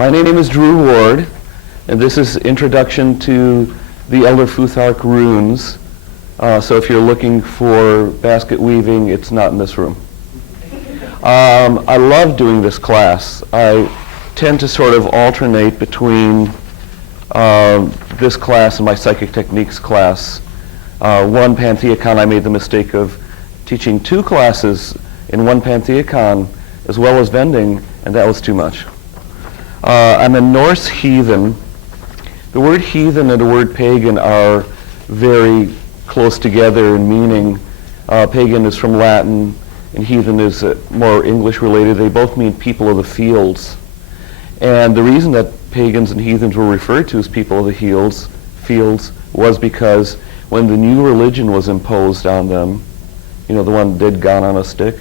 My name is Drew Ward, and this is Introduction to the Elder FUTHARK Runes. So if you're looking for basket weaving, it's not in this room. I love doing this class. I tend to sort of alternate between this class and my psychic techniques class. One Pantheacon, I made the mistake of teaching 2 classes in one Pantheacon as well as vending, and that was too much. I'm a Norse heathen. The word heathen and the word pagan are very close together in meaning. Pagan is from Latin, and heathen is more English related. They both mean people of the fields. And the reason that pagans and heathens were referred to as people of the fields was because when the new religion was imposed on them, you know, the one dead gone on a stick,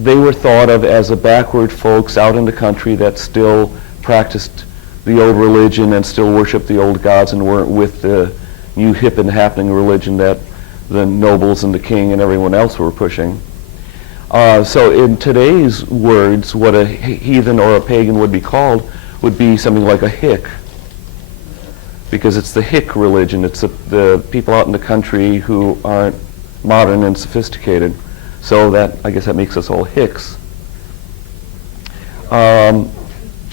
they were thought of as the backward folks out in the country that still practiced the old religion and still worshiped the old gods and weren't with the new hip and happening religion that the nobles and the king and everyone else were pushing. So in today's words, what a heathen or a pagan would be called would be something like a hick, because it's the hick religion. It's the people out in the country who aren't modern and sophisticated. So that, I guess that makes us all hicks. I'm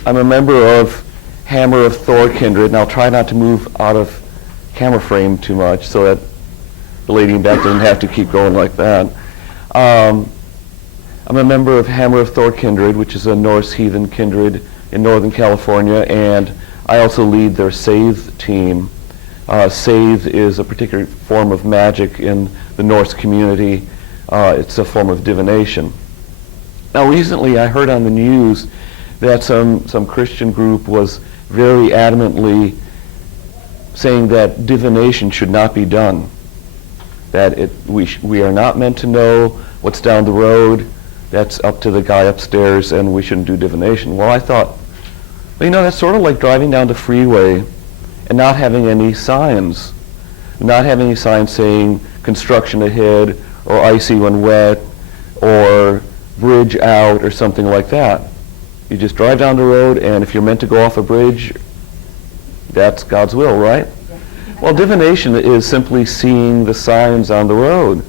a member of Hammer of Thor Kindred, and I'll try not to move out of camera frame too much so that the lady in back doesn't have to keep going like that. I'm a member of Hammer of Thor Kindred, which is a Norse heathen kindred in Northern California, and I also lead their Save team. Save is a particular form of magic in the Norse community. It's a form of divination. Now recently I heard on the news that some Christian group was very adamantly saying that divination should not be done. That we are not meant to know what's down the road. That's up to the guy upstairs, and we shouldn't do divination. Well, I thought, well, you know, that's sort of like driving down the freeway and not having any signs. Not having any signs saying construction ahead, or icy when wet, or bridge out, or something like that. You just drive down the road, and if you're meant to go off a bridge, that's God's will, right? Well, divination is simply seeing the signs on the road.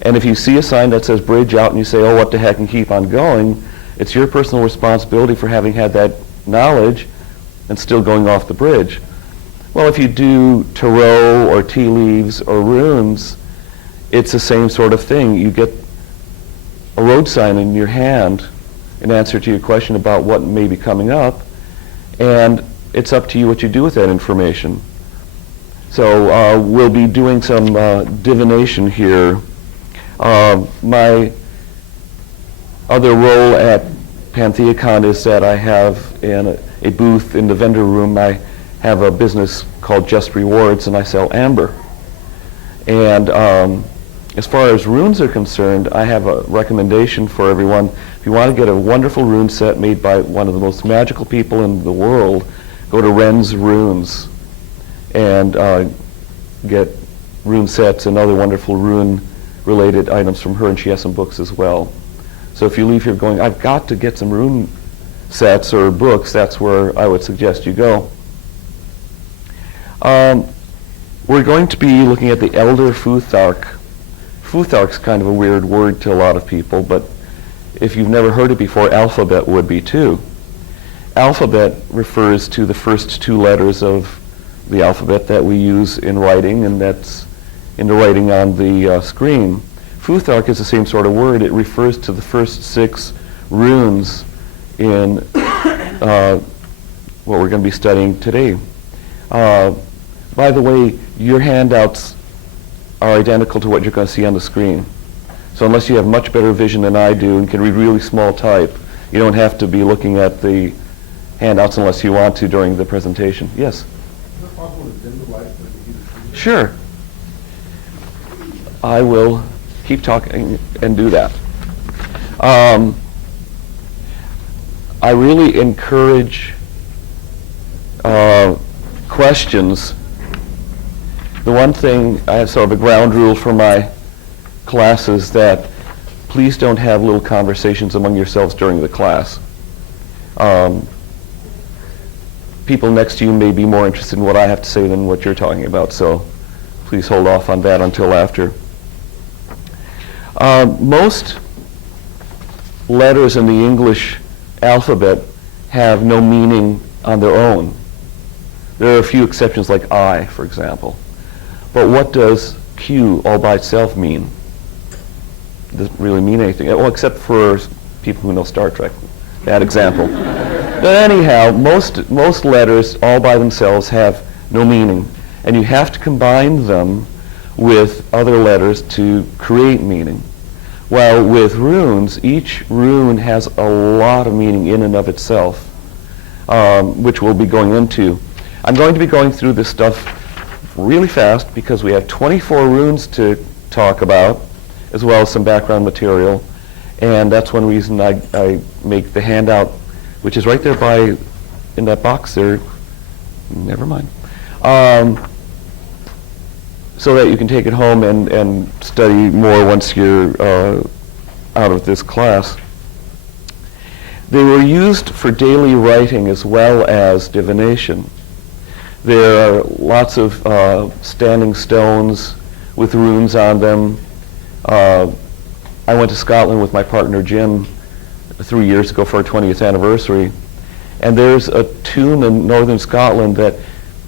And if you see a sign that says bridge out and you say, oh, what the heck, and keep on going, it's your personal responsibility for having had that knowledge and still going off the bridge. Well, if you do tarot or tea leaves or runes, it's the same sort of thing. You get a road sign in your hand in answer to your question about what may be coming up, and it's up to you what you do with that information. So we'll be doing some divination here. My other role at Pantheacon is that I have a booth in the vendor room. I have a business called Just Rewards, and I sell amber. And as far as runes are concerned, I have a recommendation for everyone. If you want to get a wonderful rune set made by one of the most magical people in the world, go to Ren's Runes and get rune sets and other wonderful rune-related items from her, and she has some books as well. So if you leave here going, I've got to get some rune sets or books, that's where I would suggest you go. We're going to be looking at the Elder FUTHARK. Futhark's kind of a weird word to a lot of people, but if you've never heard it before, alphabet would be too. Alphabet refers to the first 2 letters of the alphabet that we use in writing, and that's in the writing on the screen. Futhark is the same sort of word. It refers to the first 6 runes in what we're going to be studying today. By the way, your handouts are identical to what you're going to see on the screen. So unless you have much better vision than I do and can read really small type, you don't have to be looking at the handouts unless you want to during the presentation. Yes? Is it possible to dim the light so you can see? Sure. I will keep talking and do that. I really encourage questions. The one thing, I have sort of a ground rule for my classes that please don't have little conversations among yourselves during the class. People next to you may be more interested in what I have to say than what you're talking about, so please hold off on that until after. Most letters in the English alphabet have no meaning on their own. There are a few exceptions like I, for example. But what does Q all by itself mean? It doesn't really mean anything, well, except for people who know Star Trek. Bad example. But anyhow, most letters all by themselves have no meaning, and you have to combine them with other letters to create meaning. While with runes, each rune has a lot of meaning in and of itself, which we'll be going into. I'm going to be going through this stuff really fast because we have 24 runes to talk about, as well as some background material, and that's one reason I make the handout, which is right there in that box there. Never mind. So that you can take it home and study more once you're out of this class. They were used for daily writing as well as divination. There are lots of standing stones with runes on them. I went to Scotland with my partner Jim 3 years ago for our 20th anniversary, and there's a tomb in northern Scotland that,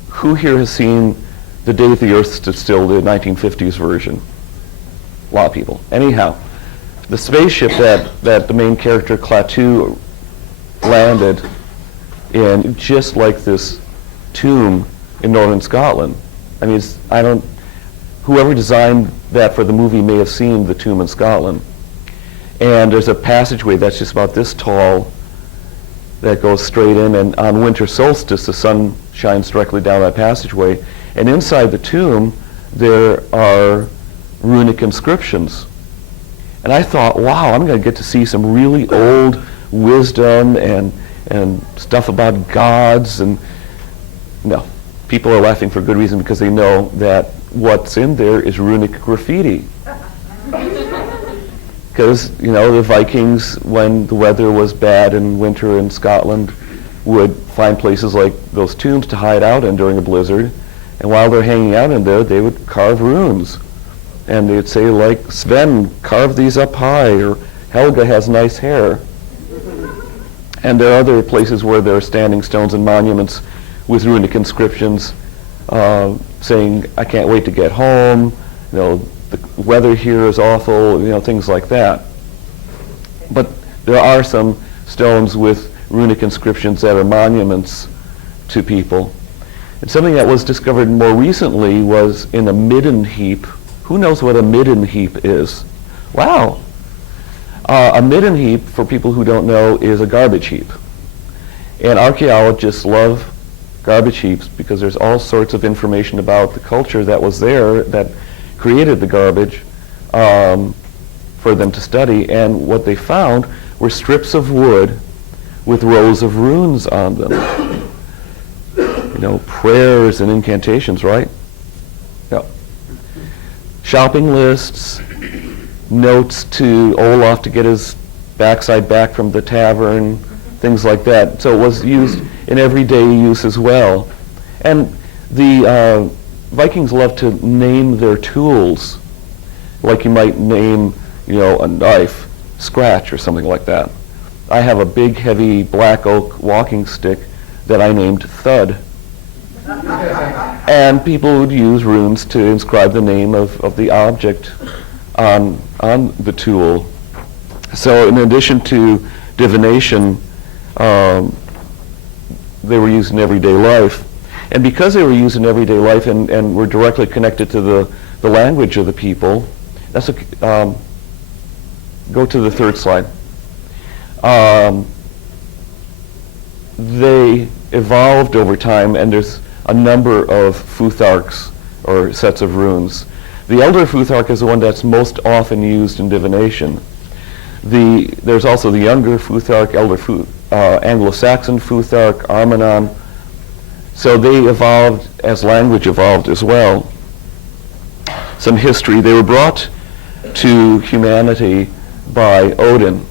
who here has seen The Day the Earth Stood Still, the 1950s version? A lot of people. Anyhow, the spaceship that the main character Klaatu landed in, just like this tomb in northern Scotland. I mean, whoever designed that for the movie may have seen the tomb in Scotland. And there's a passageway that's just about this tall that goes straight in, and on winter solstice the sun shines directly down that passageway. And inside the tomb there are runic inscriptions. And I thought, wow, I'm going to get to see some really old wisdom and stuff about gods. And no, people are laughing for good reason, because they know that what's in there is runic graffiti. Because, you know, the Vikings, when the weather was bad in winter in Scotland, would find places like those tombs to hide out in during a blizzard. And while they're hanging out in there, they would carve runes. And they'd say, like, Sven, carve these up high, or Helga has nice hair. And there are other places where there are standing stones and monuments with runic inscriptions saying, I can't wait to get home, you know, the weather here is awful, you know, things like that. But there are some stones with runic inscriptions that are monuments to people. And something that was discovered more recently was in a midden heap. Who knows what a midden heap is? Wow. A midden heap, for people who don't know, is a garbage heap. And archaeologists love garbage heaps because there's all sorts of information about the culture that was there that created the garbage for them to study. And what they found were strips of wood with rows of runes on them. You know, prayers and incantations, right? Yeah. Shopping lists, notes to Olaf to get his backside back from the tavern, things like that. So it was used in everyday use as well. And the Vikings loved to name their tools, like you might name, you know, a knife, Scratch, or something like that. I have a big, heavy black oak walking stick that I named Thud. And people would use runes to inscribe the name of the object on the tool. So in addition to divination, they were used in everyday life. And because they were used in everyday life and were directly connected to the language of the people, that's go to the third slide. They evolved over time, and there's a number of futharks, or sets of runes. The Elder Futhark is the one that's most often used in divination. There's also the younger Futhark, Anglo-Saxon Futhark, Armanon. So they evolved as language evolved as well. Some history. They were brought to humanity by Odin.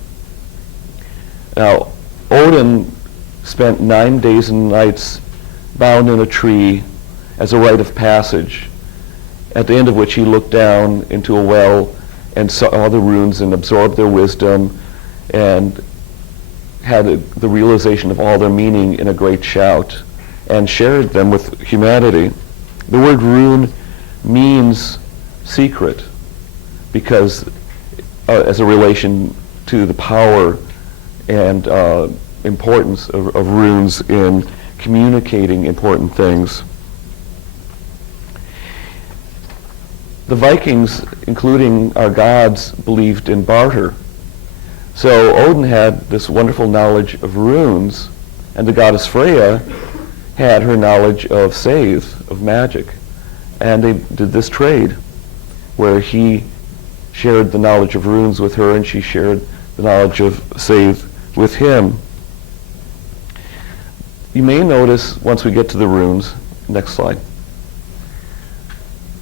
Now, Odin spent 9 days and nights bound in a tree as a rite of passage, at the end of which he looked down into a well and saw the runes and absorbed their wisdom and had the realization of all their meaning in a great shout and shared them with humanity. The word rune means secret because as a relation to the power and importance of runes in communicating important things. The Vikings, including our gods, believed in barter. So Odin had this wonderful knowledge of runes, and the goddess Freya had her knowledge of scythe, of magic. And they did this trade where he shared the knowledge of runes with her and she shared the knowledge of scythe with him. You may notice, once we get to the runes, next slide.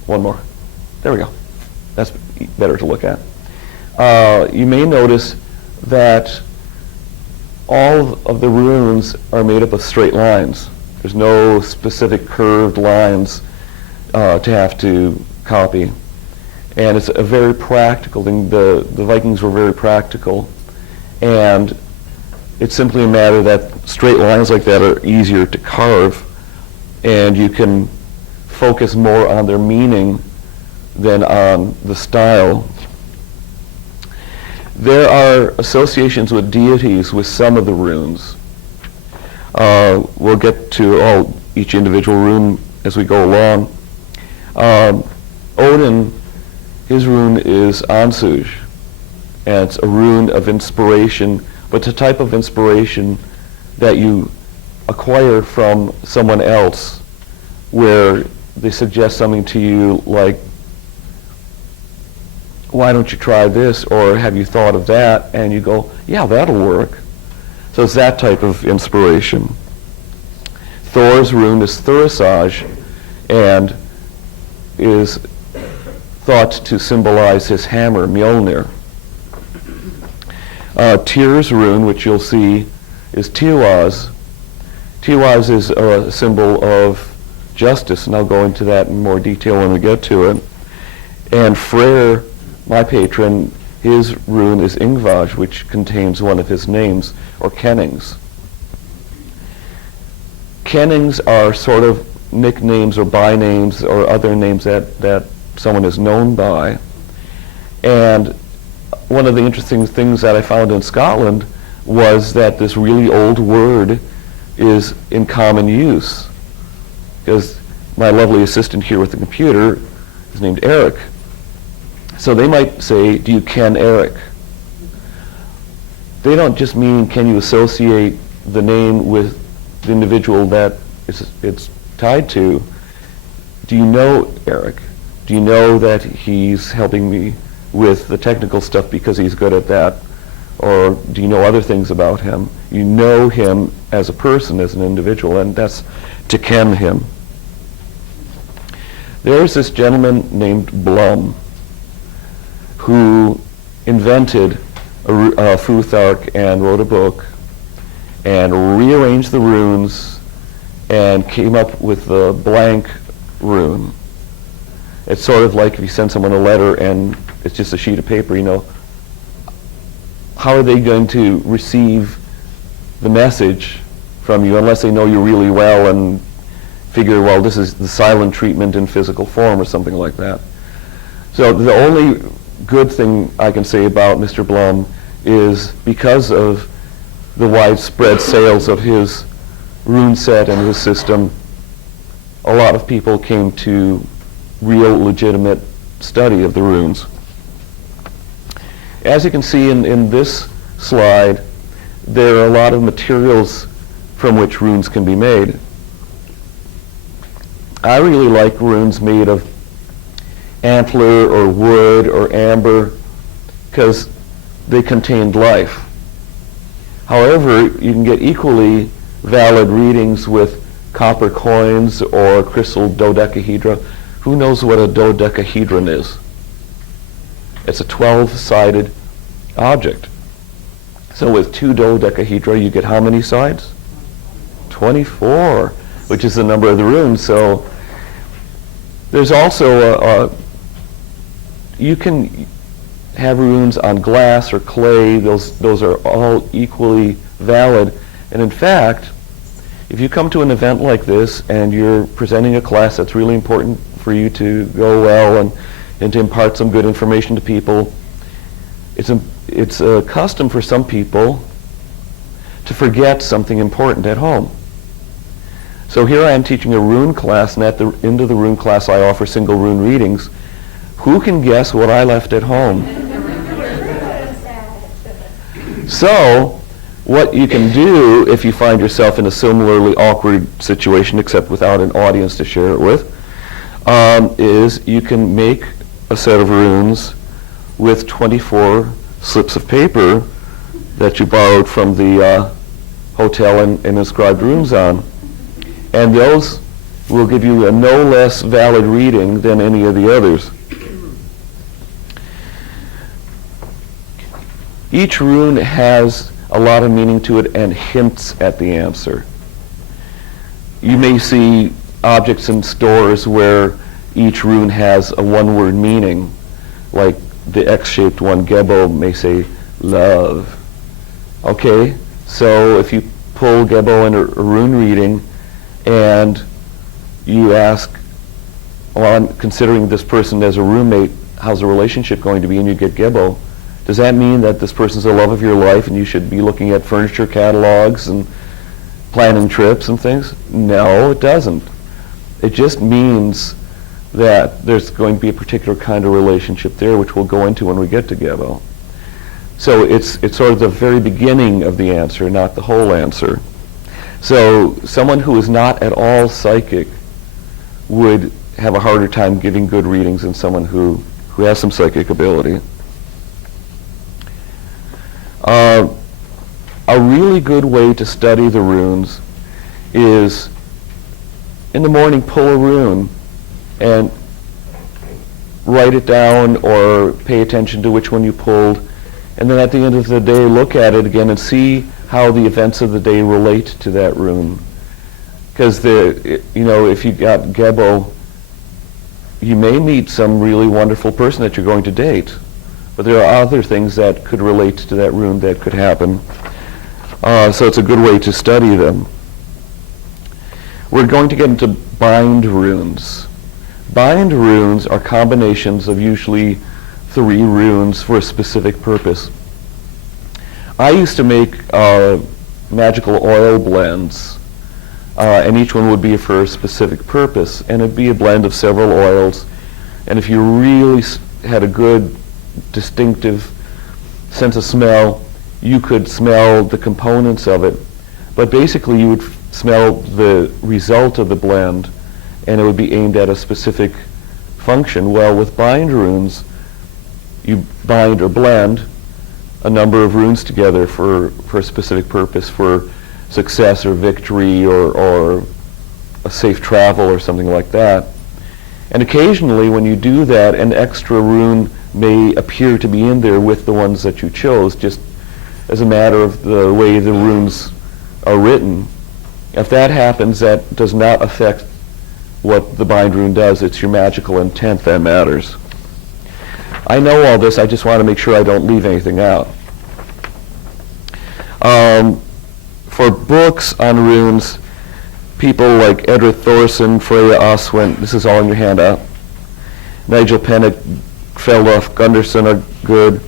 One more. There we go. That's better to look at. You may notice that all of the runes are made up of straight lines. There's no specific curved lines to have to copy. And it's a very practical thing. The Vikings were very practical. And it's simply a matter that straight lines like that are easier to carve, and you can focus more on their meaning than on the style. There are associations with deities with some of the runes. We'll get to each individual rune as we go along. Odin, his rune is Ansuj, and it's a rune of inspiration, but it's a type of inspiration that you acquire from someone else, where they suggest something to you like, why don't you try this, or have you thought of that? And you go, yeah, that'll work. So it's that type of inspiration. Thor's rune is Thurisaj, and is thought to symbolize his hammer, Mjolnir. Tyr's rune, which you'll see, is Tiwaz. Tiwaz is a symbol of justice, and I'll go into that in more detail when we get to it. And Freyr, my patron, his rune is Ingvaj, which contains one of his names, or kennings. Kennings are sort of nicknames or bynames or other names that someone is known by. And one of the interesting things that I found in Scotland was that this really old word is in common use. Because my lovely assistant here with the computer is named Eric. So they might say, do you ken Eric? They don't just mean, can you associate the name with the individual that it's tied to? Do you know Eric? Do you know that he's helping me with the technical stuff because he's good at that? Or do you know other things about him? You know him as a person, as an individual, and that's to ken him. There's this gentleman named Blum who invented Futhark and wrote a book and rearranged the runes and came up with the blank rune. It's sort of like if you send someone a letter and it's just a sheet of paper, you know, how are they going to receive the message from you unless they know you really well and figure, well, this is the silent treatment in physical form or something like that. So the only good thing I can say about Mr. Blum is because of the widespread sales of his rune set and his system, a lot of people came to real legitimate study of the runes. As you can see in this slide, there are a lot of materials from which runes can be made. I really like runes made of antler or wood or amber because they contained life. However, you can get equally valid readings with copper coins or crystal dodecahedra. Who knows what a dodecahedron is? It's a 12-sided object. So with 2 dodecahedra, you get how many sides? 24, which is the number of the runes. So there's also you can have runes on glass or clay. Those are all equally valid. And in fact, if you come to an event like this and you're presenting a class that's really important for you to go well and to impart some good information to people, it's a custom for some people to forget something important at home. So here I am teaching a rune class, and at the end of the rune class I offer single rune readings. Who can guess what I left at home? So what you can do if you find yourself in a similarly awkward situation, except without an audience to share it with, is you can make a set of runes with 24 slips of paper that you borrowed from the hotel and inscribed runes on. And those will give you a no less valid reading than any of the others. Each rune has a lot of meaning to it and hints at the answer. You may see objects in stores where each rune has a one-word meaning, like the X-shaped one, Gebo, may say love. Okay, so if you pull Gebo in a rune reading and you ask, well, I'm considering this person as a roommate, how's the relationship going to be, and you get Gebo, does that mean that this person's the love of your life and you should be looking at furniture catalogs and planning trips and things? No, it doesn't. It just means that there's going to be a particular kind of relationship there, which we'll go into when we get to Gebo. So it's sort of the very beginning of the answer, not the whole answer. So someone who is not at all psychic would have a harder time giving good readings than someone who has some psychic ability. A really good way to study the runes is in the morning pull a rune and write it down or pay attention to which one you pulled, and then at the end of the day look at it again and see how the events of the day relate to that rune. Because if you got Gebo, you may meet some really wonderful person that you're going to date. But there are other things that could relate to that rune that could happen. So it's a good way to study them. We're going to get into bind runes. Bind runes are combinations of usually 3 runes for a specific purpose. I used to make magical oil blends, and each one would be for a specific purpose, and it'd be a blend of several oils. And if you really had a good distinctive sense of smell, you could smell the components of it, but basically you would smell the result of the blend, and it would be aimed at a specific function. Well, with bind runes, you bind or blend a number of runes together for a specific purpose, for success or victory or a safe travel or something like that. And occasionally when you do that, an extra rune may appear to be in there with the ones that you chose, just as a matter of the way the runes are written. If that happens, that does not affect what the bind rune does. It's your magical intent that matters. I know all this, I just want to make sure I don't leave anything out. For books on runes, people like Edred Thorson, Freya Oswent, this is all in your handout, Nigel Pennick, Feldorf, Gunderson are good,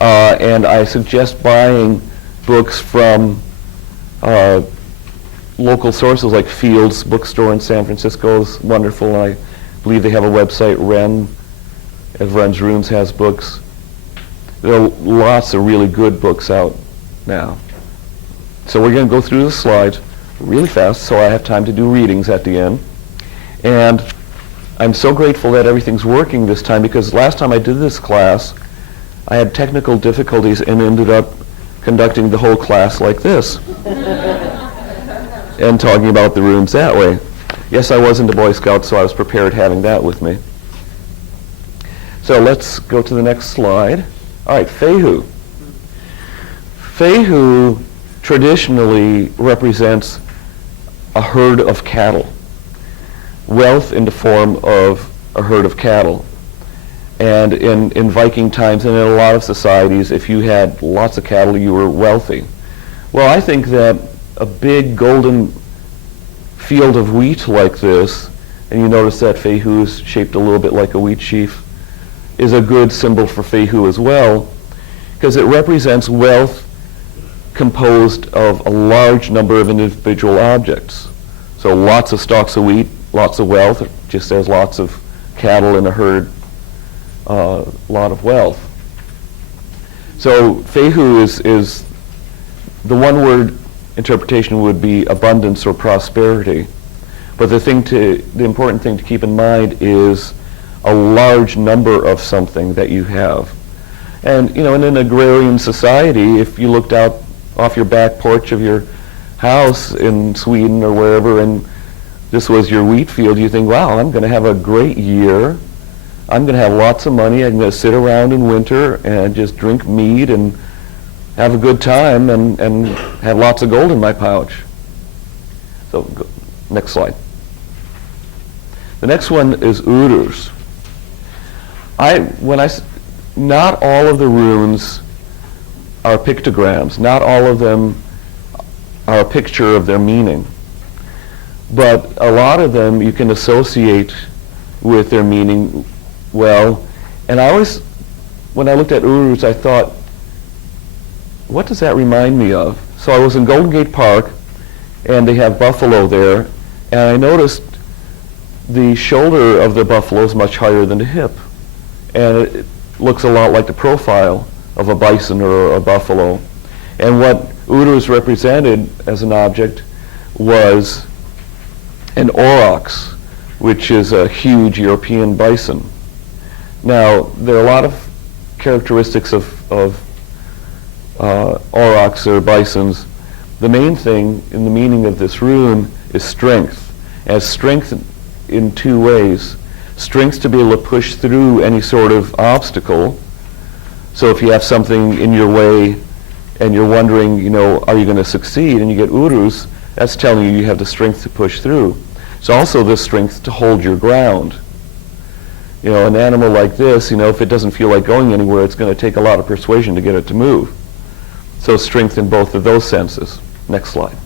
and I suggest buying books from local sources like Fields Bookstore in San Francisco is wonderful, and I believe they have a website, Ren, Ren's Runes has books. There are lots of really good books out now. So we're going to go through the slides really fast so I have time to do readings at the end. And I'm so grateful that everything's working this time, because last time I did this class, I had technical difficulties and ended up conducting the whole class like this and talking about the runes that way. Yes, I was into Boy Scouts, so I was prepared having that with me. So let's go to the next slide. All right, Fehu. Fehu traditionally represents a herd of cattle. Wealth in the form of a herd of cattle. And in Viking times and in a lot of societies, if you had lots of cattle, you were wealthy. Well, I think that a big golden field of wheat like this, and you notice that Fehu is shaped a little bit like a wheat sheaf, is a good symbol for Fehu as well, because it represents wealth composed of a large number of individual objects. So lots of stalks of wheat, lots of wealth, just as lots of cattle in a herd, lot of wealth. So Fehu is the one word interpretation would be abundance or prosperity. But the important thing to keep in mind is a large number of something that you have. And in an agrarian society, if you looked out off your back porch of your house in Sweden or wherever, and this was your wheat field, you think, wow, I'm going to have a great year. I'm going to have lots of money. I'm going to sit around in winter and just drink mead and have a good time and have lots of gold in my pouch. So next slide. The next one is urus. Not all of the runes are pictograms. Not all of them are a picture of their meaning. But a lot of them you can associate with their meaning well. And when I looked at urus, I thought, what does that remind me of? So I was in Golden Gate Park, and they have buffalo there, and I noticed the shoulder of the buffalo is much higher than the hip. And it looks a lot like the profile of a bison or a buffalo. And what urus represented as an object was an aurochs, which is a huge European bison. Now, there are a lot of characteristics of aurochs or bisons. The main thing in the meaning of this rune is strength. As strength in two ways. Strength to be able to push through any sort of obstacle. So if you have something in your way and you're wondering, are you going to succeed, and you get urus, that's telling you have the strength to push through. It's also the strength to hold your ground. An animal like this, if it doesn't feel like going anywhere, it's going to take a lot of persuasion to get it to move. So strength in both of those senses. Next slide.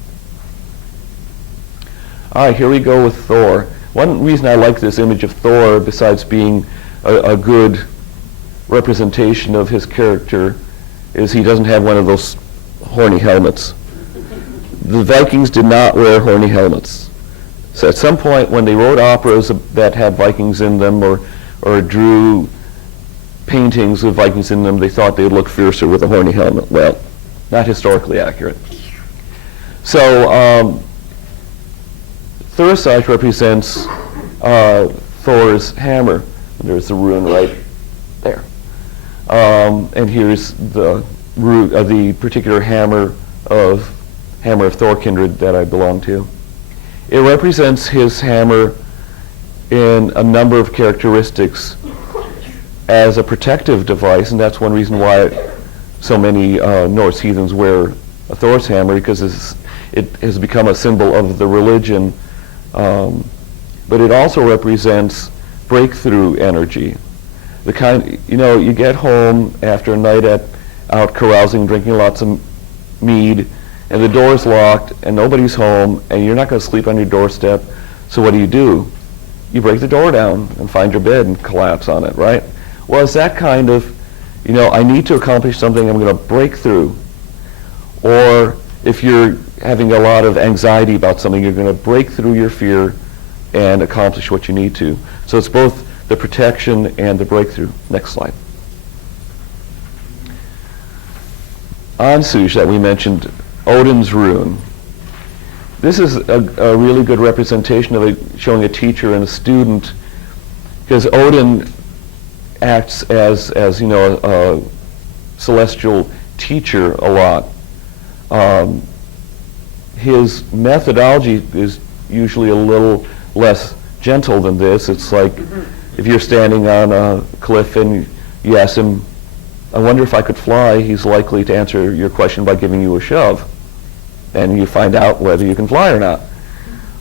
All right, here we go with Thor. One reason I like this image of Thor, besides being a good representation of his character, is he doesn't have one of those horny helmets. The Vikings did not wear horny helmets. So at some point when they wrote operas that had Vikings in them or drew paintings with Vikings in them, they thought they'd look fiercer with a horny helmet. Well, not historically accurate. So Thursite represents Thor's hammer. There's the rune right there. And here's the particular hammer of Thor kindred that I belong to. It represents his hammer in a number of characteristics as a protective device, and that's one reason why so many Norse heathens wear a Thor's hammer, because it has become a symbol of the religion. But it also represents breakthrough energy. The kind, you get home after a night out carousing, drinking lots of mead, and the door's locked, and nobody's home, and you're not going to sleep on your doorstep. So what do? You break the door down and find your bed and collapse on it, right? Well, it's that kind of, I need to accomplish something, I'm going to break through. Or if you're having a lot of anxiety about something, you're going to break through your fear and accomplish what you need to. So it's both the protection and the breakthrough. Next slide. Ansuj that we mentioned, Odin's rune. This is a really good representation of showing a teacher and a student, because Odin acts as a celestial teacher a lot. His methodology is usually a little less gentle than this. It's like if you're standing on a cliff and you ask him, I wonder if I could fly, he's likely to answer your question by giving you a shove. And you find out whether you can fly or not.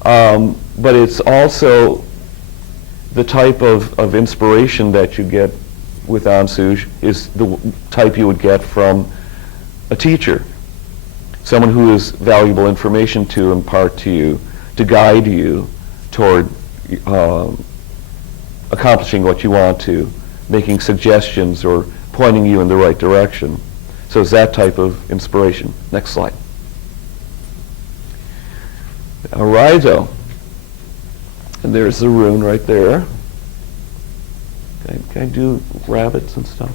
But it's also the type of inspiration that you get with Ansuj is the type you would get from a teacher, someone who is valuable information to impart to you, to guide you toward accomplishing what you want to, making suggestions or pointing you in the right direction. So it's that type of inspiration. Next slide. Arizo. And there's the rune right there. Can I do rabbits and stuff?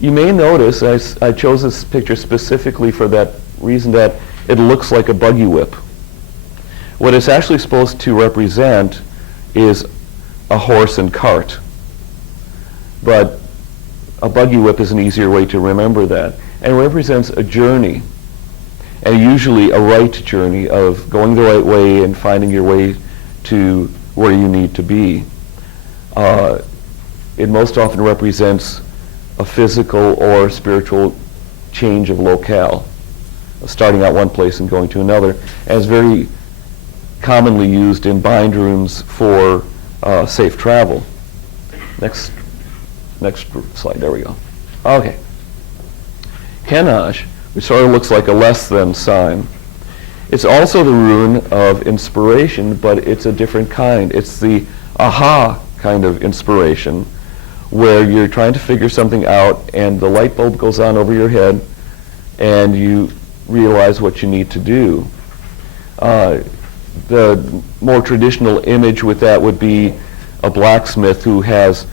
You may notice I chose this picture specifically for that reason that it looks like a buggy whip. What it's actually supposed to represent is a horse and cart. But a buggy whip is an easier way to remember that. And it represents a journey, and usually a right journey of going the right way and finding your way to where you need to be. It most often represents a physical or spiritual change of locale, starting out one place and going to another, and it's very commonly used in bind runes for safe travel. Next slide, there we go. Okay. Kenash, which sort of looks like a less than sign. It's also the rune of inspiration, but it's a different kind. It's the aha kind of inspiration, where you're trying to figure something out and the light bulb goes on over your head and you realize what you need to do. The more traditional image with that would be a blacksmith who has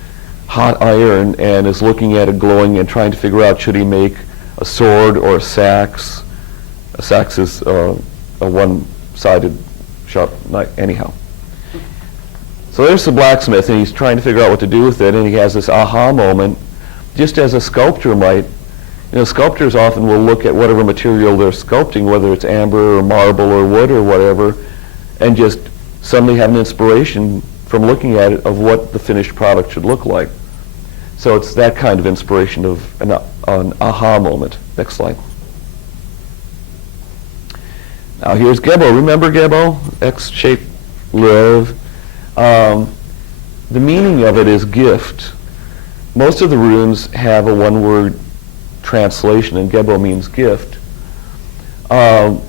hot iron and is looking at it glowing and trying to figure out, should he make a sword or a sax? A sax is a one-sided sharp knife, anyhow. So there's the blacksmith, and he's trying to figure out what to do with it, and he has this aha moment, just as a sculptor might. You know, sculptors often will look at whatever material they're sculpting, whether it's amber or marble or wood or whatever, and just suddenly have an inspiration from looking at it of what the finished product should look like. So it's that kind of inspiration of an aha moment. Next slide. Now here's Gebo. Remember Gebo? X-shaped live. The meaning of it is gift. Most of the runes have a one-word translation, and Gebo means gift. What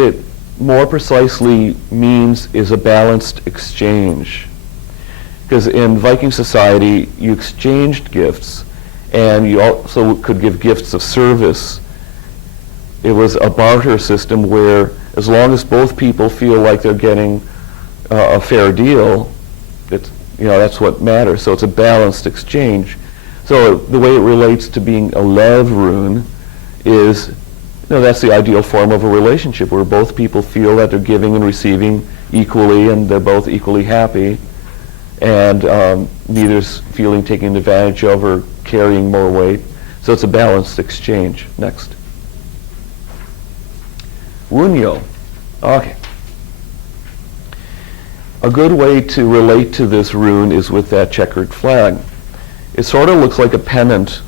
it more precisely means is a balanced exchange. Because in Viking society, you exchanged gifts, and you also could give gifts of service. It was a barter system where, as long as both people feel like they're getting a fair deal, that's what matters. So it's a balanced exchange. So the way it relates to being a lev rune is, that's the ideal form of a relationship where both people feel that they're giving and receiving equally, and they're both equally happy, and neither's feeling taken advantage of or carrying more weight. So it's a balanced exchange. Next. Wunyo. Okay. A good way to relate to this rune is with that checkered flag. It sort of looks like a pennant,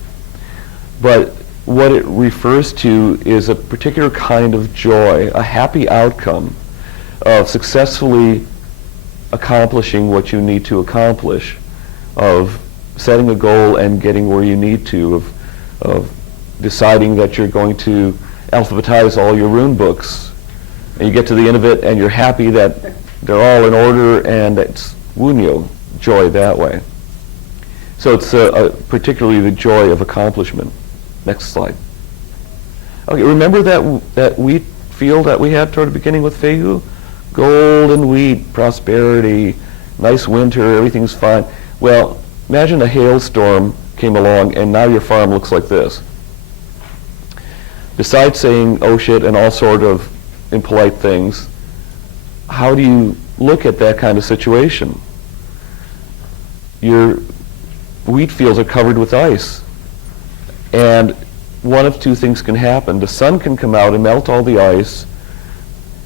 but what it refers to is a particular kind of joy, a happy outcome of successfully accomplishing what you need to accomplish, of setting a goal and getting where you need to, of deciding that you're going to alphabetize all your rune books. And you get to the end of it and you're happy that they're all in order, and it's Wunyo, joy that way. So it's particularly the joy of accomplishment. Next slide. Okay, remember that wheat field that we had toward the beginning with Fehu? Golden wheat, prosperity, nice winter, everything's fine. Well, imagine a hailstorm came along and now your farm looks like this. Besides saying, oh shit, and all sort of impolite things, how do you look at that kind of situation? Your wheat fields are covered with ice. And one of two things can happen. The sun can come out and melt all the ice,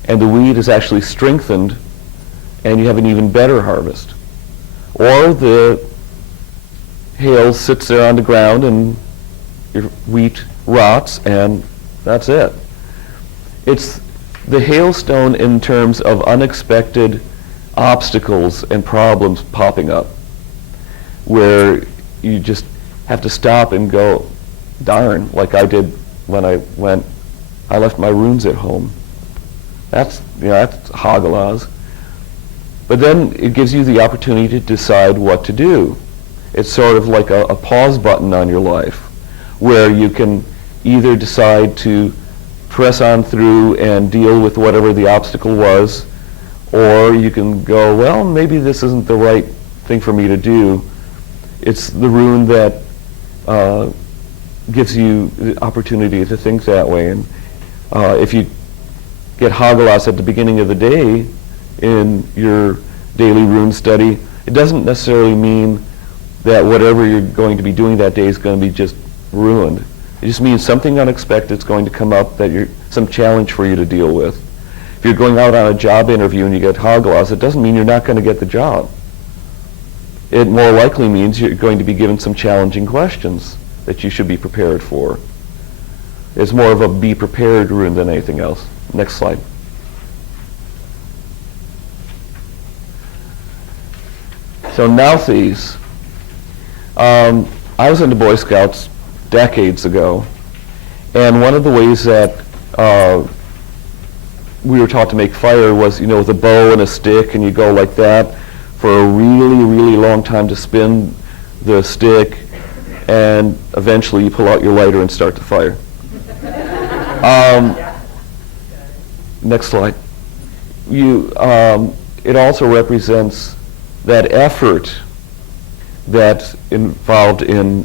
and the wheat is actually strengthened, and you have an even better harvest. Or the hail sits there on the ground, and your wheat rots, and that's it. It's the hailstone in terms of unexpected obstacles and problems popping up, where you just have to stop and go, darn, like I did when I left my runes at home. That's hagalaz. But then it gives you the opportunity to decide what to do. It's sort of like a pause button on your life, where you can either decide to press on through and deal with whatever the obstacle was, or you can go, well, maybe this isn't the right thing for me to do. It's the rune that gives you the opportunity to think that way. And if you get hagalaz at the beginning of the day in your daily rune study, it doesn't necessarily mean that whatever you're going to be doing that day is going to be just ruined. It just means something unexpected is going to come up, that some challenge for you to deal with. If you're going out on a job interview and you get hagalaz, it doesn't mean you're not going to get the job. It more likely means you're going to be given some challenging questions that you should be prepared for. It's more of a be prepared rune than anything else. Next slide. So Nauthiz. I was in the Boy Scouts decades ago, and one of the ways that we were taught to make fire was, with a bow and a stick, and you go like that for a really, really long time to spin the stick, and eventually you pull out your lighter and start the fire. Next slide. It also represents that effort that's involved in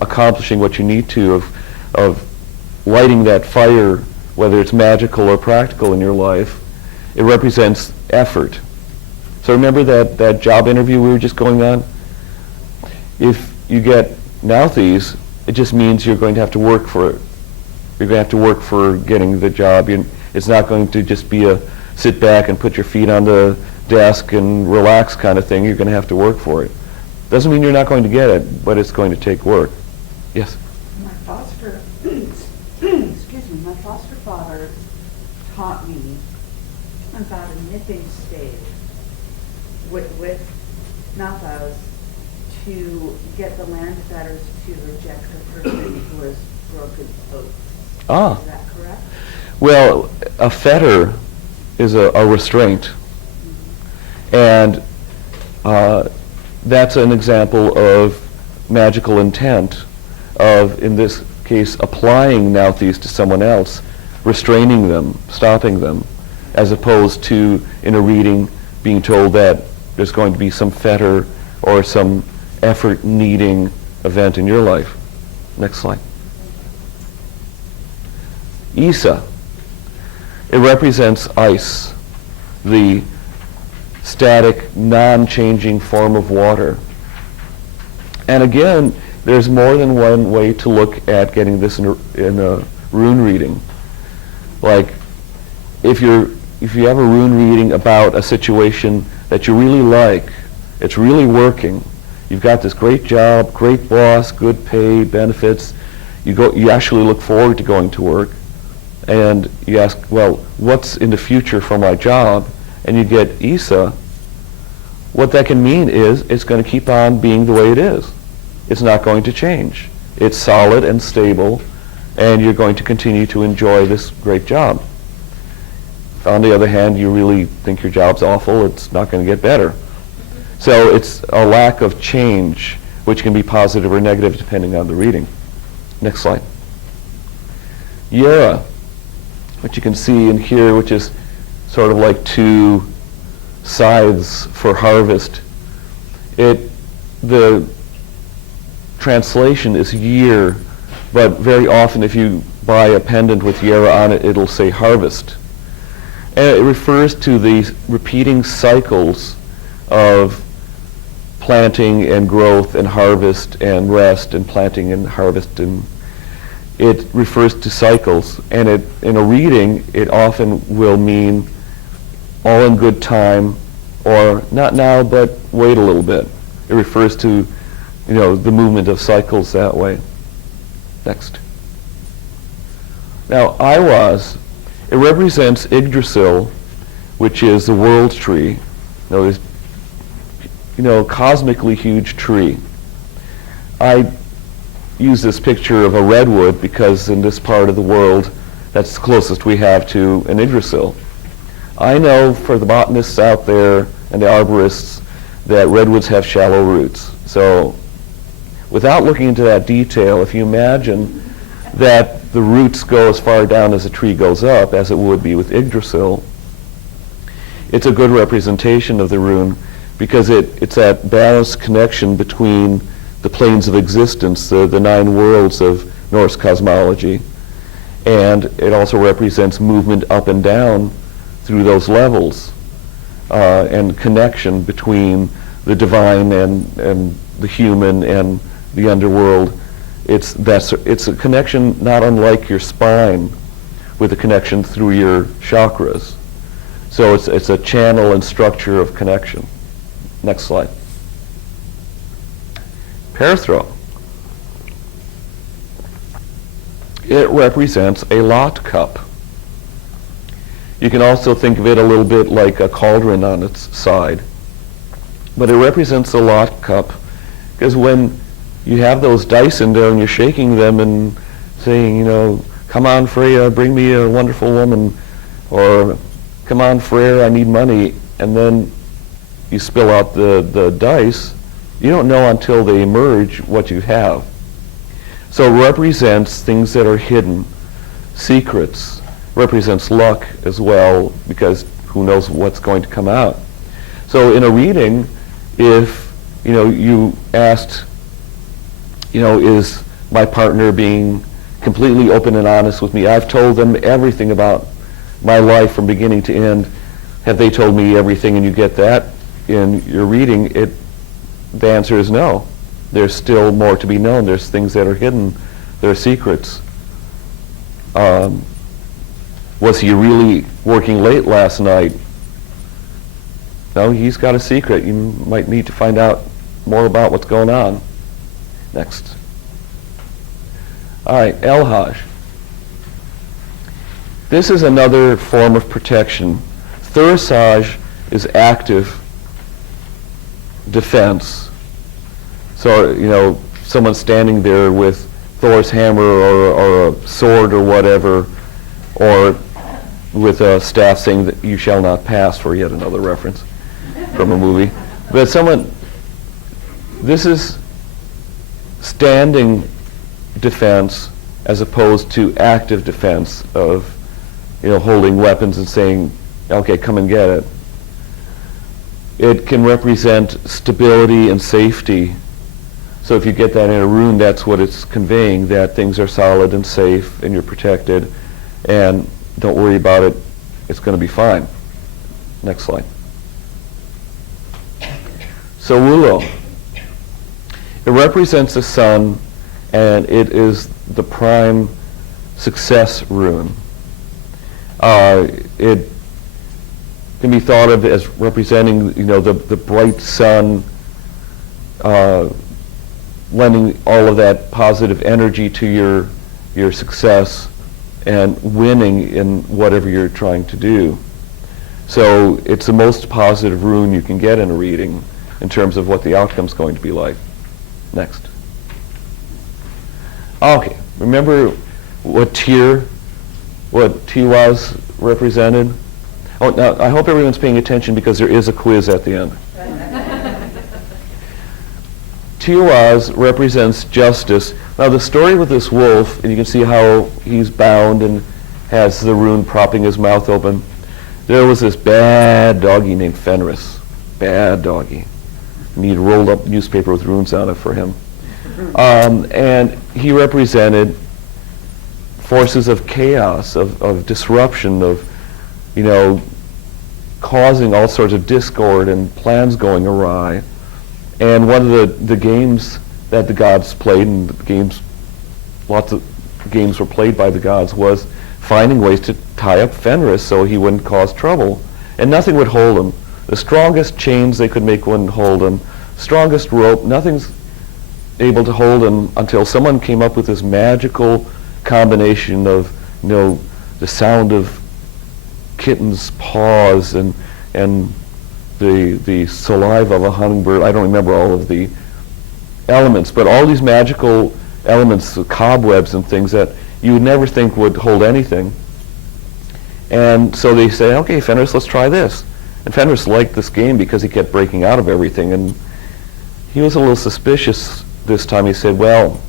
accomplishing what you need to, of lighting that fire, whether it's magical or practical in your life. It represents effort. So remember that job interview we were just going on? If you get Nauthiz, it just means you're going to have to work for it. You're going to have to work for getting the job. It's not going to just be a sit back and put your feet on the desk and relax kind of thing. You're going to have to work for it. Doesn't mean you're not going to get it, but it's going to take work. Yes? My foster, my foster father taught me about a nipping stage with Nathas to get the land fetters to reject a person who has broken oaths. Ah. Is that correct? Well, a fetter is a restraint. And that's an example of magical intent, of, in this case, applying Nauthiz to someone else, restraining them, stopping them, as opposed to, in a reading, being told that there's going to be some fetter or some effort-needing event in your life. Next slide. Isa. It represents ice, the static, non-changing form of water. And again, there's more than one way to look at getting this in a rune reading. Like, if you have a rune reading about a situation that you really like, it's really working, you've got this great job, great boss, good pay, benefits, you actually look forward to going to work, and you ask, well, what's in the future for my job? And you get Isa. What that can mean is it's going to keep on being the way it is. It's not going to change. It's solid and stable, and you're going to continue to enjoy this great job. If, on the other hand, you really think your job's awful, it's not going to get better. So it's a lack of change, which can be positive or negative depending on the reading. Next slide. Yera, which you can see in here, which is sort of like two scythes for harvest. The translation is year, but very often if you buy a pendant with Yera on it, it'll say harvest. And it refers to the repeating cycles of planting and growth and harvest and rest and planting and harvest, and it refers to cycles. And in a reading, it often will mean all in good time, or not now, but wait a little bit. It refers to, the movement of cycles that way. Next. Now, Iwaz It represents Yggdrasil, which is the world tree. This, cosmically huge tree. I use this picture of a redwood because in this part of the world, that's the closest we have to an Yggdrasil. I know for the botanists out there and the arborists that redwoods have shallow roots. So without looking into that detail, if you imagine that the roots go as far down as a tree goes up, as it would be with Yggdrasil, it's a good representation of the rune because it's that balanced connection between the planes of existence, the 9 worlds of Norse cosmology, and it also represents movement up and down through those levels, and connection between the divine and the human and the underworld. It's a connection not unlike your spine with a connection through your chakras. So it's a channel and structure of connection. Next slide. Perthro. It represents a lot cup. You can also think of it a little bit like a cauldron on its side. But it represents a lot cup because when you have those dice in there and you're shaking them and saying, come on, Freya, bring me a wonderful woman, or come on, Freyr, I need money, and then you spill out the dice, you don't know until they emerge what you have. So it represents things that are hidden, secrets, represents luck as well, because who knows what's going to come out. So in a reading, if you asked, is my partner being completely open and honest with me? I've told them everything about my life from beginning to end. Have they told me everything? And you get that in your reading, the answer is no. There's still more to be known. There's things that are hidden. There are secrets. Was he really working late last night? No, he's got a secret. You might need to find out more about what's going on. Next. All right, Elhaj. This is another form of protection. Thurisaj is active defense. So, someone standing there with Thor's hammer or a sword or whatever, or with a staff saying that you shall not pass, for yet another reference from a movie. But this is standing defense as opposed to active defense of, holding weapons and saying, okay, come and get it. It can represent stability and safety. So if you get that in a rune, that's what it's conveying, that things are solid and safe and you're protected, and don't worry about it, it's going to be fine. Next slide. So Wulo. It represents the sun, and it is the prime success rune. It can be thought of as representing, the bright sun, lending all of that positive energy to your success and winning in whatever you're trying to do. So it's the most positive rune you can get in a reading in terms of what the outcome's going to be like. Next. Okay, remember what Tiwaz represented? Oh, now I hope everyone's paying attention because there is a quiz at the end. Tiwaz represents justice. Now the story with this wolf, and you can see how he's bound and has the rune propping his mouth open. There was this bad doggy named Fenris. Bad doggy. Need rolled up newspaper with runes on it for him. And he represented forces of chaos, of disruption, of, causing all sorts of discord and plans going awry. And one of the games that the gods played, and lots of games were played by the gods, was finding ways to tie up Fenris so he wouldn't cause trouble. And nothing would hold him. The strongest chains they could make wouldn't hold him. Strongest rope, nothing's able to hold him until someone came up with this magical combination of, the sound of kitten's paws and the saliva of a hummingbird. I don't remember all of the elements, but all these magical elements, cobwebs and things that you would never think would hold anything. And so they say, okay, Fenris, let's try this. And Fenris liked this game because he kept breaking out of everything, and he was a little suspicious this time. He said, well,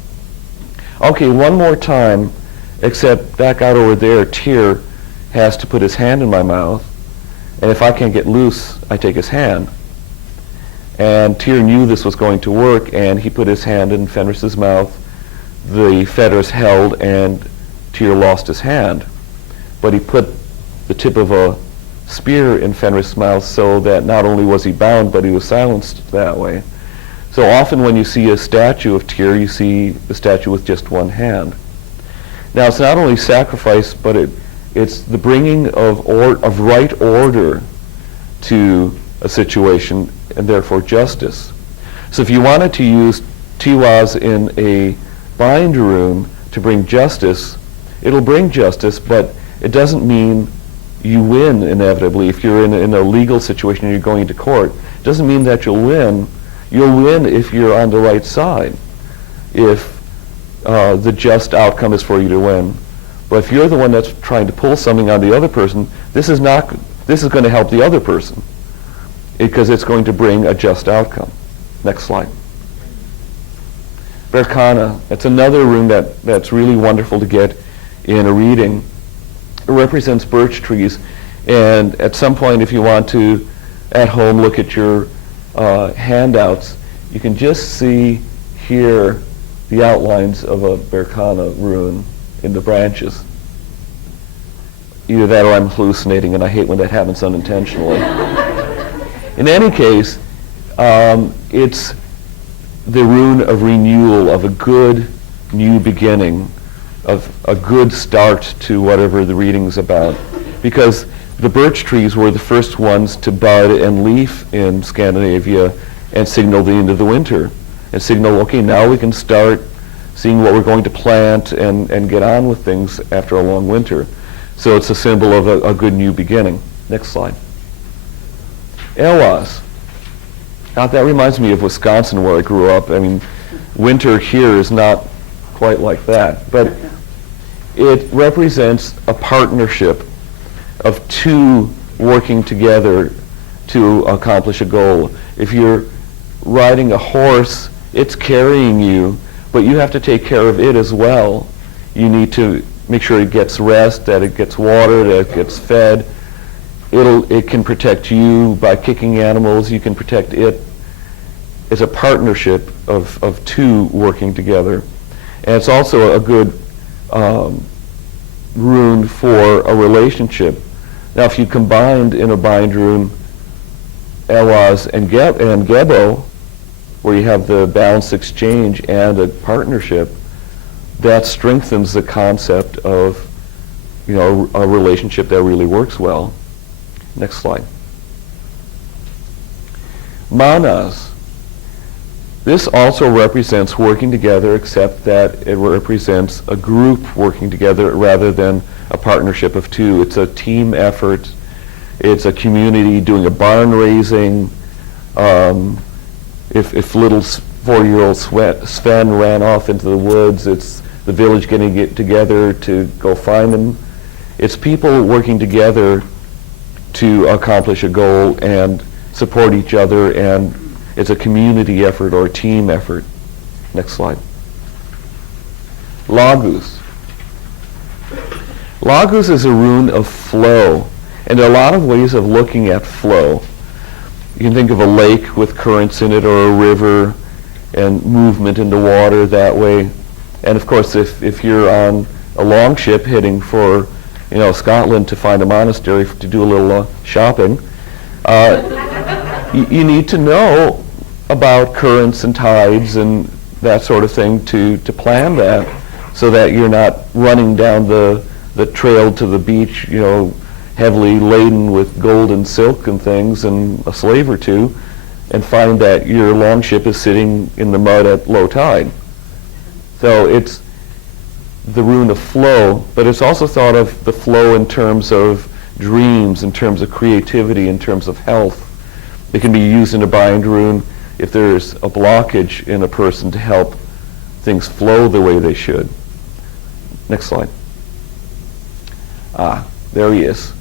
okay, one more time, except that guy over there, Tyr, has to put his hand in my mouth, and if I can't get loose, I take his hand. And Tyr knew this was going to work, and he put his hand in Fenris's mouth. The fetters held, and Tyr lost his hand. But he put the tip of a spear in Fenris' mouth so that not only was he bound, but he was silenced that way. So often when you see a statue of Tyr, you see the statue with just one hand. Now it's not only sacrifice, but it's the bringing of right order to a situation, and therefore justice. So if you wanted to use Tiwaz in a bind rune to bring justice, it'll bring justice, but it doesn't mean you win inevitably. If you're in a legal situation and you're going to court, it doesn't mean that you'll win. You'll win if you're on the right side, if the just outcome is for you to win. But if you're the one that's trying to pull something on the other person, this is going to help the other person because it's going to bring a just outcome. Next slide. Berkana, it's another rune that's really wonderful to get in a reading. It represents birch trees, and at some point if you want to at home look at your handouts, you can just see here the outlines of a Berkana rune in the branches. Either that or I'm hallucinating, and I hate when that happens unintentionally. In any case, it's the rune of renewal, of a good new beginning, of a good start to whatever the reading's about. Because the birch trees were the first ones to bud and leaf in Scandinavia and signal the end of the winter. And signal, okay, now we can start seeing what we're going to plant and get on with things after a long winter. So it's a symbol of a good new beginning. Next slide. Elwaz. Now that reminds me of Wisconsin where I grew up. I mean, winter here is not quite like that. But it represents a partnership of two working together to accomplish a goal. If you're riding a horse, it's carrying you, but you have to take care of it as well. You need to make sure it gets rest, that it gets water, that it gets fed. It can protect you by kicking animals. You can protect it. It's a partnership of two working together. And it's also a good rune for a relationship. Now, if you combined in a bind rune Elwaz and Gebo, where you have the balanced exchange and a partnership, that strengthens the concept of, a relationship that really works well. Next slide. Manas. This also represents working together, except that it represents a group working together rather than a partnership of two. It's a team effort. It's a community doing a barn raising. If little 4-year-old Sven ran off into the woods, it's the village getting together to go find him. It's people working together to accomplish a goal and support each other, and it's a community effort or a team effort. Next slide. Lagus. Lagus is a rune of flow, and there are a lot of ways of looking at flow. You can think of a lake with currents in it, or a river and movement in the water that way. And of course, if you're on a long ship heading for Scotland to find a monastery to do a little shopping, you need to know about currents and tides and that sort of thing to plan that, so that you're not running down the trail to the beach, heavily laden with gold and silk and things and a slave or two, and find that your longship is sitting in the mud at low tide. So it's the rune of flow, but it's also thought of the flow in terms of dreams, in terms of creativity, in terms of health. It can be used in a bind rune if there's a blockage in a person to help things flow the way they should. Next slide. There he is.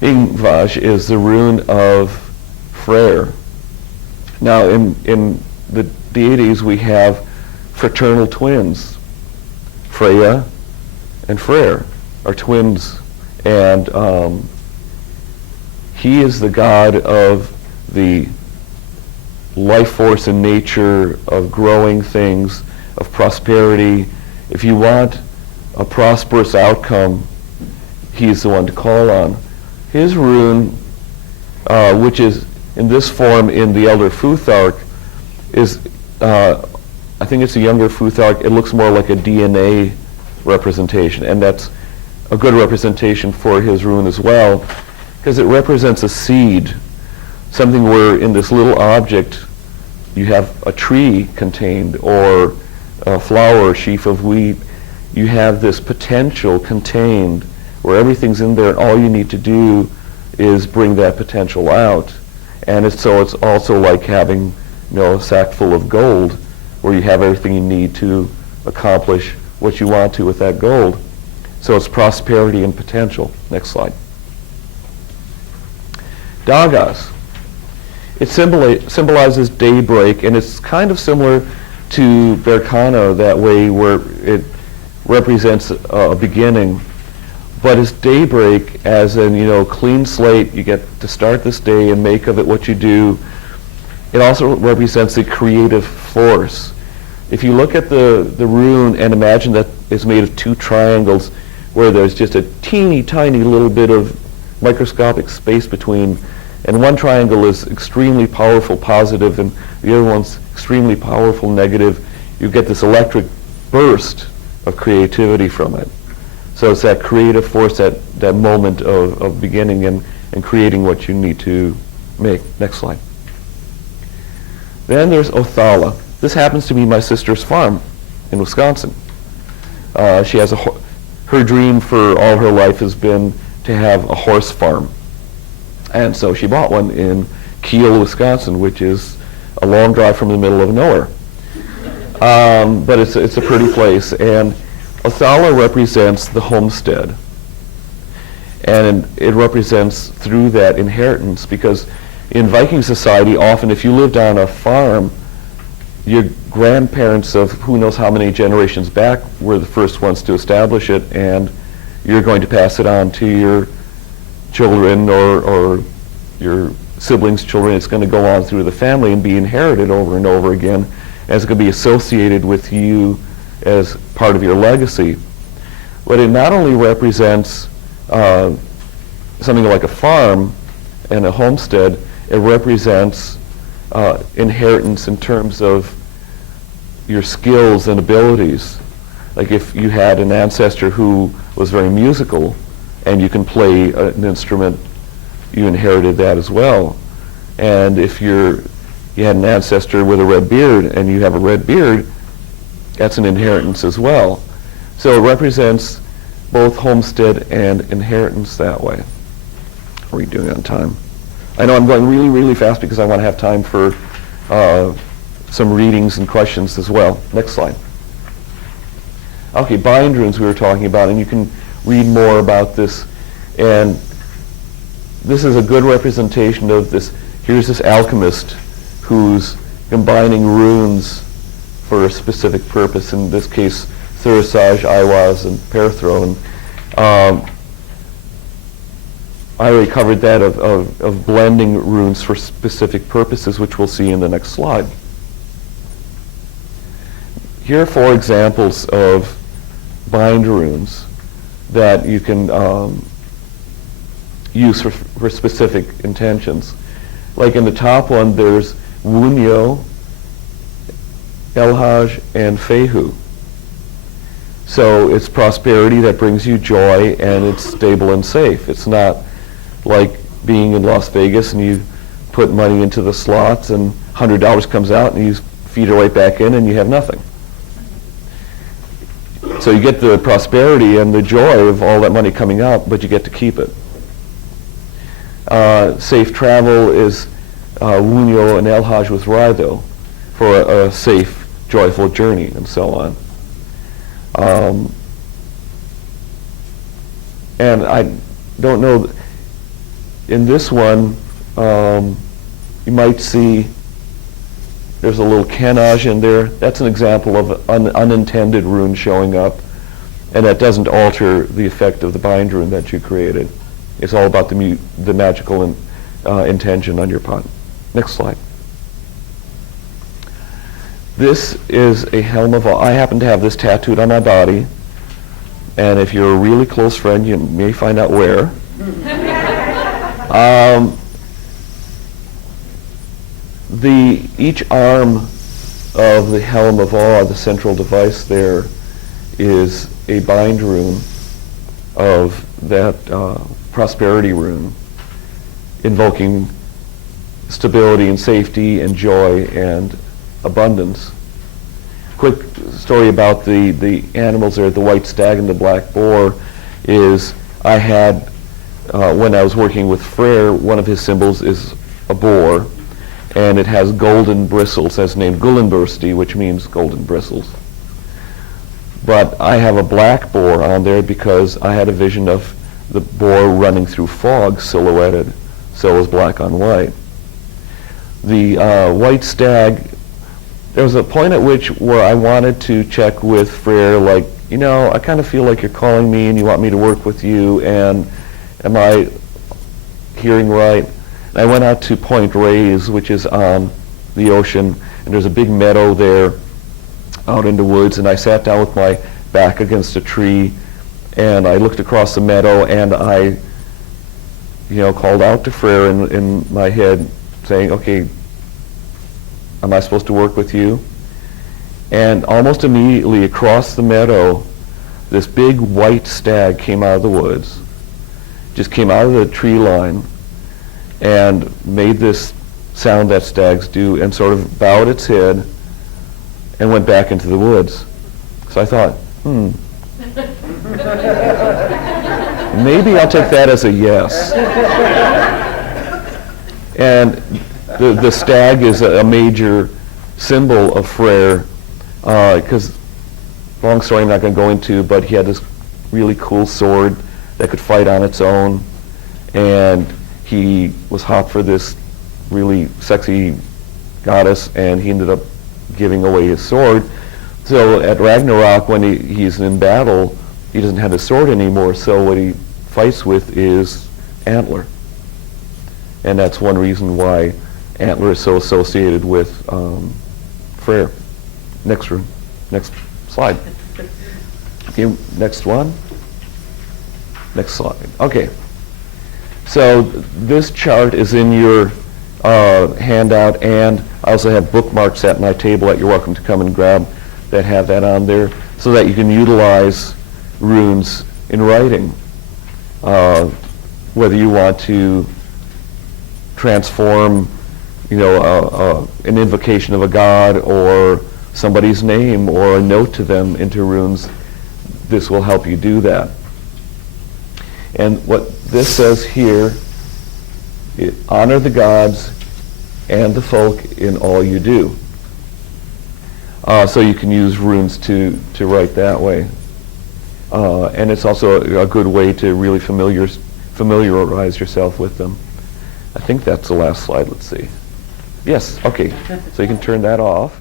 Ingvaj is the rune of Freyr. Now, in the deities, we have fraternal twins. Freya and Freyr are twins, and he is the god of the life force in nature, of growing things, of prosperity. If you want a prosperous outcome, he's the one to call on. His rune, which is in this form in the Elder Futhark, is, I think it's a younger Futhark. It looks more like a DNA representation, and that's a good representation for his rune as well, because it represents a seed, something where in this little object you have a tree contained, or a flower, sheaf of wheat. You have this potential contained where everything's in there, and all you need to do is bring that potential out. And it's also like having, a sack full of gold, where you have everything you need to accomplish what you want to with that gold. So it's prosperity and potential. Next slide. Dagas. It symbolizes daybreak, and it's kind of similar to Berkana that way, where it represents a beginning. But it's daybreak as in, clean slate. You get to start this day and make of it what you do. It also represents the creative force. If you look at the rune and imagine that it's made of two triangles where there's just a teeny tiny little bit of microscopic space between, and one triangle is extremely powerful positive and the other one's extremely powerful negative, you get this electric burst of creativity from it. So it's that creative force, that moment of beginning and creating what you need to make. Next slide. Then there's Othala. This happens to be my sister's farm in Wisconsin. She has her dream for all her life has been to have a horse farm. And so she bought one in Kiel, Wisconsin, which is a long drive from the middle of nowhere. But it's a pretty place. And Othala represents the homestead. And it represents through that inheritance, because in Viking society, often if you lived on a farm, your grandparents of who knows how many generations back were the first ones to establish it, and you're going to pass it on to your children or your siblings' children. It's going to go on through the family and be inherited over and over again, and it's going to be associated with you as part of your legacy. But it not only represents something like a farm and a homestead, it represents inheritance in terms of your skills and abilities. Like if you had an ancestor who was very musical and you can play an instrument, you inherited that as well. And if you had an ancestor with a red beard and you have a red beard, that's an inheritance as well. So it represents both homestead and inheritance that way. What are we doing on time? I know I'm going really, really fast because I want to have time for some readings and questions as well. Next slide. Okay, bind runes we were talking about, and you can read more about this. And this is a good representation of this. Here's this alchemist who's combining runes for a specific purpose, in this case, Thurisage, Iwaz, and Perthro. And I already covered that of blending runes for specific purposes, which we'll see in the next slide. Here are 4 examples of bind runes that you can use for specific intentions. Like in the top one, there's Wunyo, Elhaj, and Fehu. So it's prosperity that brings you joy, and it's stable and safe. It's not like being in Las Vegas and you put money into the slots and $100 comes out and you feed it right back in and you have nothing. So you get the prosperity and the joy of all that money coming out, but you get to keep it. Safe travel is Wunyo and Elhaj with Raido for a safe, joyful journey, and so on. And I don't know, in this one, you might see there's a little canage in there. That's an example of an unintended rune showing up, and that doesn't alter the effect of the bind rune that you created. It's all about the magical intention on your pot. Next slide. This is a helm of I happen to have this tattooed on my body, and if you're a really close friend, you may find out where. Each arm of the helm of awe, the central device there, is a bind rune of that prosperity rune, invoking stability and safety and joy and abundance. Quick story about the animals there, the white stag and the black boar, is I had, when I was working with Freyr, one of his symbols is a boar, and it has golden bristles, that's named Gullinbursti, which means golden bristles. But I have a black boar on there because I had a vision of the boar running through fog silhouetted, so it was black on white. The white stag, there was a point at which where I wanted to check with Freyr, like, you know, I kind of feel like you're calling me and you want me to work with you, and am I hearing right? And I went out to Point Reyes, which is on the ocean, and there's a big meadow there out in the woods, and I sat down with my back against a tree, and I looked across the meadow, and I, called out to Freyr in my head, saying, okay, am I supposed to work with you? And almost immediately across the meadow, this big white stag came out of the woods, just came out of the tree line, and made this sound that stags do, and sort of bowed its head and went back into the woods. So I thought, maybe I'll take that as a yes. And the stag is a major symbol of Freyr, because, long story I'm not going to go into, but he had this really cool sword that could fight on its own, and he was hot for this really sexy goddess, and he ended up giving away his sword. So at Ragnarok, when he's in battle, he doesn't have his sword anymore, so what he fights with is antler. And that's one reason why antler is so associated with Freyr. Next room. Next slide. Okay, next one. Next slide. Okay. So this chart is in your handout, and I also have bookmarks at my table that you're welcome to come and grab that have that on there, so that you can utilize runes in writing. Whether you want to transform, an invocation of a god or somebody's name or a note to them into runes, this will help you do that. And what this says here, honor the gods and the folk in all you do. So you can use runes to write that way. And it's also a good way to really familiarize yourself with them. I think that's the last slide. Let's see. Yes, okay. So you can turn that off.